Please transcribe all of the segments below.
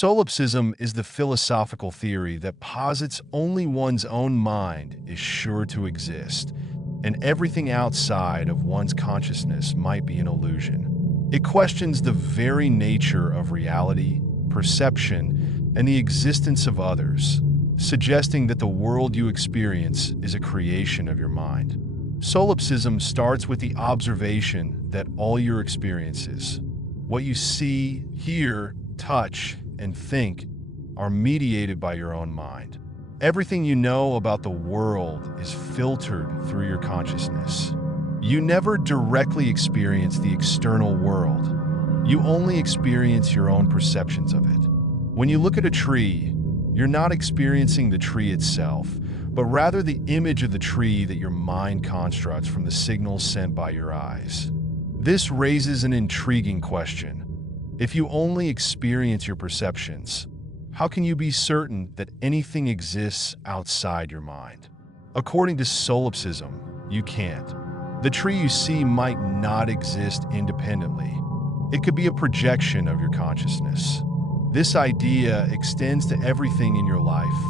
Solipsism is the philosophical theory that posits only one's own mind is sure to exist, and everything outside of one's consciousness might be an illusion. It questions the very nature of reality, perception, and the existence of others, suggesting that the world you experience is a creation of your mind. Solipsism starts with the observation that all your experiences, what you see, hear, touch, and think, are mediated by your own mind. Everything you know about the world is filtered through your consciousness. You never directly experience the external world. You only experience your own perceptions of it. When you look at a tree, you're not experiencing the tree itself, but rather the image of the tree that your mind constructs from the signals sent by your eyes. This raises an intriguing question. If you only experience your perceptions, how can you be certain that anything exists outside your mind? According to solipsism, you can't. The tree you see might not exist independently. It could be a projection of your consciousness. This idea extends to everything in your life: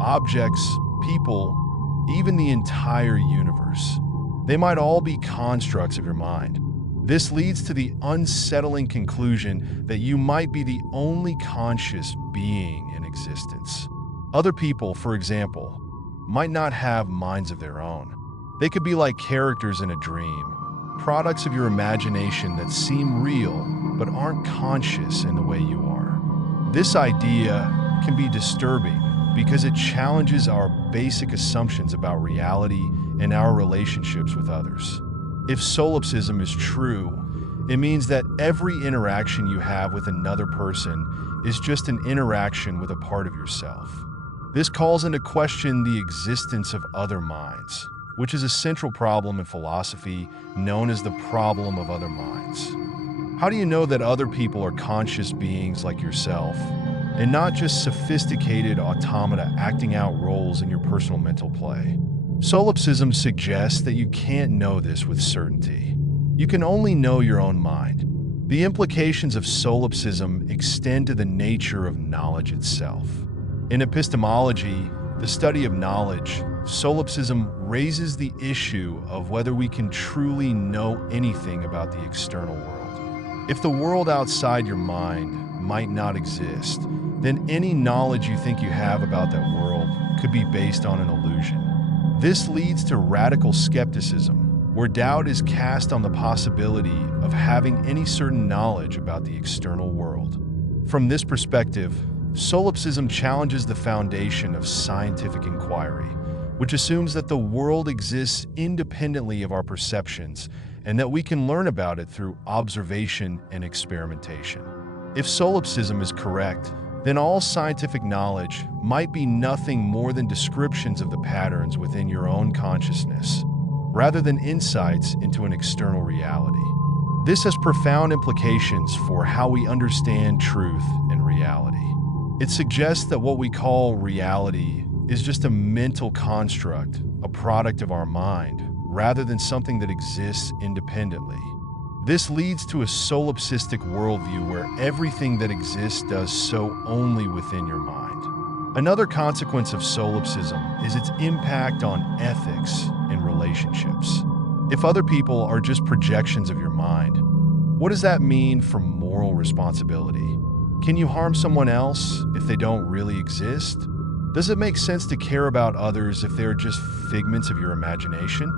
objects, people, even the entire universe. They might all be constructs of your mind. This leads to the unsettling conclusion that you might be the only conscious being in existence. Other people, for example, might not have minds of their own. They could be like characters in a dream, products of your imagination that seem real but aren't conscious in the way you are. This idea can be disturbing because it challenges our basic assumptions about reality and our relationships with others. If solipsism is true, it means that every interaction you have with another person is just an interaction with a part of yourself. This calls into question the existence of other minds, which is a central problem in philosophy known as the problem of other minds. How do you know that other people are conscious beings like yourself, and not just sophisticated automata acting out roles in your personal mental play? Solipsism suggests that you can't know this with certainty. You can only know your own mind. The implications of solipsism extend to the nature of knowledge itself. In epistemology, the study of knowledge, solipsism raises the issue of whether we can truly know anything about the external world. If the world outside your mind might not exist, then any knowledge you think you have about that world could be based on an illusion. This leads to radical skepticism, where doubt is cast on the possibility of having any certain knowledge about the external world. From this perspective, solipsism challenges the foundation of scientific inquiry, which assumes that the world exists independently of our perceptions and that we can learn about it through observation and experimentation. If solipsism is correct, then all scientific knowledge might be nothing more than descriptions of the patterns within your own consciousness, rather than insights into an external reality. This has profound implications for how we understand truth and reality. It suggests that what we call reality is just a mental construct, a product of our mind, rather than something that exists independently. This leads to a solipsistic worldview where everything that exists does so only within your mind. Another consequence of solipsism is its impact on ethics and relationships. If other people are just projections of your mind, what does that mean for moral responsibility? Can you harm someone else if they don't really exist? Does it make sense to care about others if they're just figments of your imagination?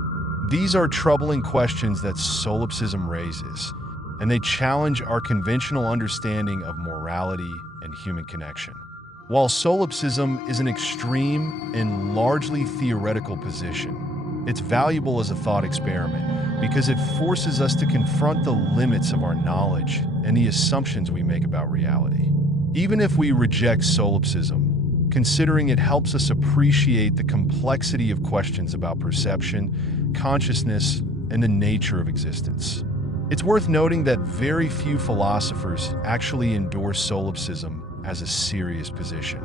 These are troubling questions that solipsism raises, and they challenge our conventional understanding of morality and human connection. While solipsism is an extreme and largely theoretical position, it's valuable as a thought experiment because it forces us to confront the limits of our knowledge and the assumptions we make about reality. Even if we reject solipsism, considering it helps us appreciate the complexity of questions about perception, consciousness, and the nature of existence. It's worth noting that very few philosophers actually endorse solipsism as a serious position.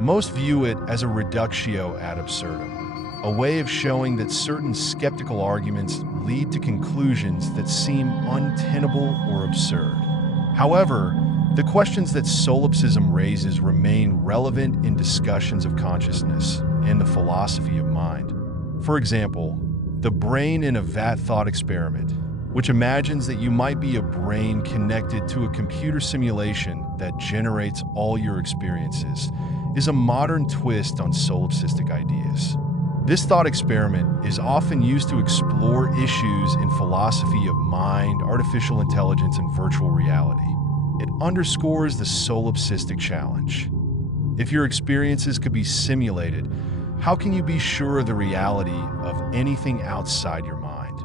Most view it as a reductio ad absurdum, a way of showing that certain skeptical arguments lead to conclusions that seem untenable or absurd. However, The questions that solipsism raises remain relevant in discussions of consciousness and the philosophy of mind. For example, the brain in a vat thought experiment, which imagines that you might be a brain connected to a computer simulation that generates all your experiences, is a modern twist on solipsistic ideas. This thought experiment is often used to explore issues in philosophy of mind, artificial intelligence, and virtual reality. It underscores the solipsistic challenge. If your experiences could be simulated, how can you be sure of the reality of anything outside your mind?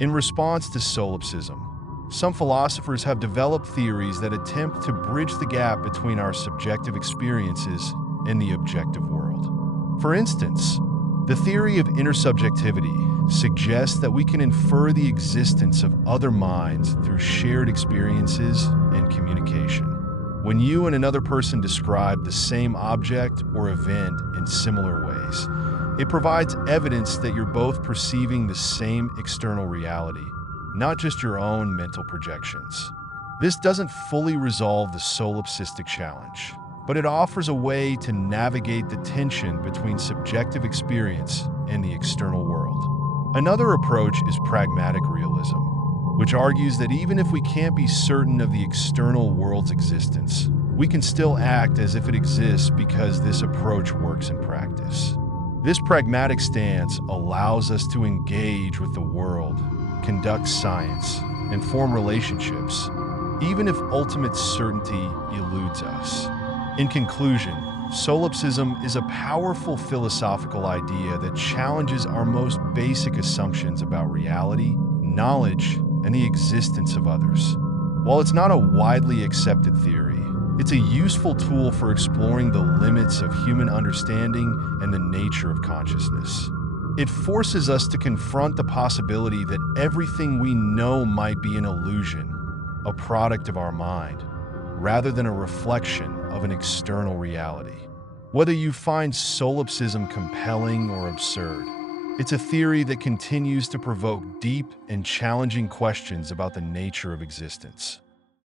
In response to solipsism, some philosophers have developed theories that attempt to bridge the gap between our subjective experiences and the objective world. For instance, the theory of intersubjectivity suggests that we can infer the existence of other minds through shared experiences and communication. When you and another person describe the same object or event in similar ways, it provides evidence that you're both perceiving the same external reality, not just your own mental projections. This doesn't fully resolve the solipsistic challenge, but it offers a way to navigate the tension between subjective experience and the external world. Another approach is pragmatic realism, which argues that even if we can't be certain of the external world's existence, we can still act as if it exists because this approach works in practice. This pragmatic stance allows us to engage with the world, conduct science, and form relationships, even if ultimate certainty eludes us. In conclusion, solipsism is a powerful philosophical idea that challenges our most basic assumptions about reality, knowledge, and the existence of others. While it's not a widely accepted theory, it's a useful tool for exploring the limits of human understanding and the nature of consciousness. It forces us to confront the possibility that everything we know might be an illusion, a product of our mind, rather than a reflection of an external reality. Whether you find solipsism compelling or absurd, it's a theory that continues to provoke deep and challenging questions about the nature of existence.